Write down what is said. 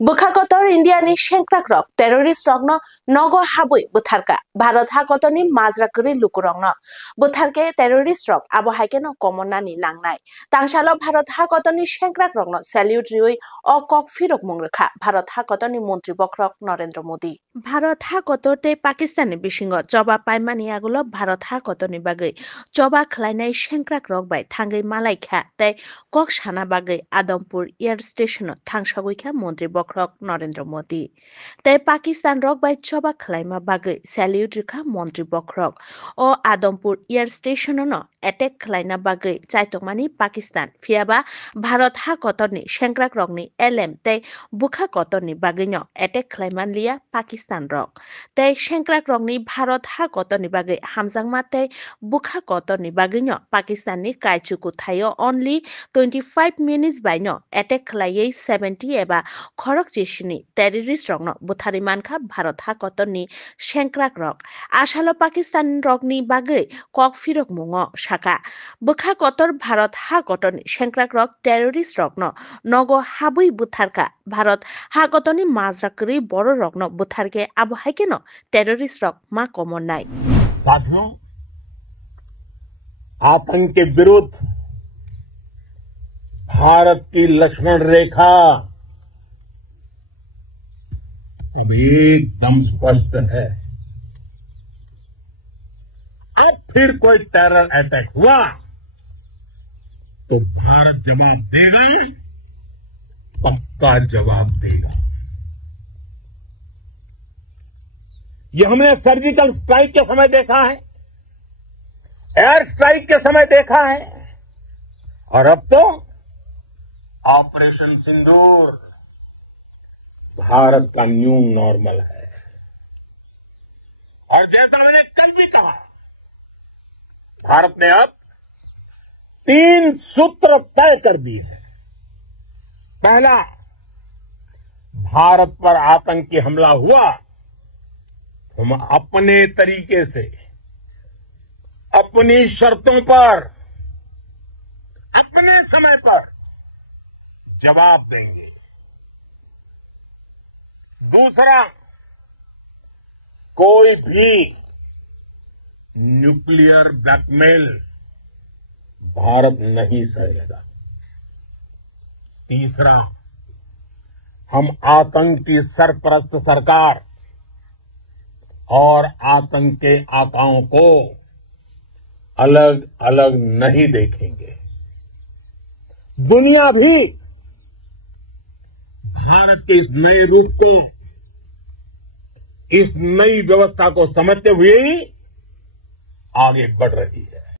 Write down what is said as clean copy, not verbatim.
Bukhakotor India ni Shenkrak Rock, terrorist rock no Nogo Habui Butharka, Bharat Hakotoni Mazrakuri Lukurong, Butharke terrorist rock, Abohakeno Komonani Nangnai, Tangshalo Bharat Hakotoni Shenkrak Rock no salute Rui or Kok Firok Mungraka, Bharat Hakotoni Montri Bokrok Narendra Modi. Bharat Hakotote Pakistani Bishingo, Joba Paimaniagulo, Bharat Hakotoni Bagay, Joba Kleine Shenkrak Rock by Tangi Malaika, they Kok Shana Bagay, Adampur Air Station, Tangshaguika, Montri Bokrok Narendra Modi. They Pakistan Rock by Joba Klaima Bagay, Salute Rika, Montri Bokrok, or Adampur Air Station no, attack Klaina Bagay, Chaitomani, Pakistan, Fiaba, Bharat Hakotoni, Shenkrak Rogni, LM, they Bukha Kotoni Bagino, attack Klaimanlia, Pakistan Rock. They Shenkrak Rogni, Bharat Hakotoni Bagay, Hamzang Mate, Bukha Kotoni Bagino, Pakistani Kaichuku Thayo, only 25 minutes by no, attack Klaye 70 eba, Korok Jishini, terrorist rock no, Butharimanka, Bharat Hakotoni, Shenkrak Rock. Ashalo Pakistan Rogni Bagay, Kok Firok Mungo, Shaka. Bukha Kotor Bharat Hakotoni, Shenkrak Rock, terrorist rock no, Nogo Habui Butharka, Bharat Hakotoni Mazrakuri, Boro rock no, Butharke, Abu Hakeno, terrorist rock, Ma common night. साथियों, आतंक के विरुद्ध भारत की लक्ष्मण रेखा अब एकदम स्पष्ट है। अब फिर कोई टेरर अटैक हुआ तो भारत जवाब देगा, पक्का जवाब देगा। यह हमने सर्जिकल स्ट्राइक के समय देखा है, एयर स्ट्राइक के समय देखा है, और अब तो ऑपरेशन सिंदूर भारत का न्यू नॉर्मल है। और जैसा मैंने कल भी कहा, भारत ने अब 3 सूत्र तय कर दिए हैं। पहला, भारत पर आतंकी हमला हुआ, हम अपने तरीके से, अपनी शर्तों पर, अपने समय पर जवाब देंगे। दूसरा, कोई भी न्यूक्लियर ब्लैकमेल भारत नहीं सहेगा। तीसरा, हम आतंक की सरपरस्त सरकार और आतंक के आकाओं को अलग अलग नहीं देखेंगे। दुनिया भी भारत के इस नए रूप को, इस नई व्यवस्था को समझते हुए ही आगे बढ़ रही है।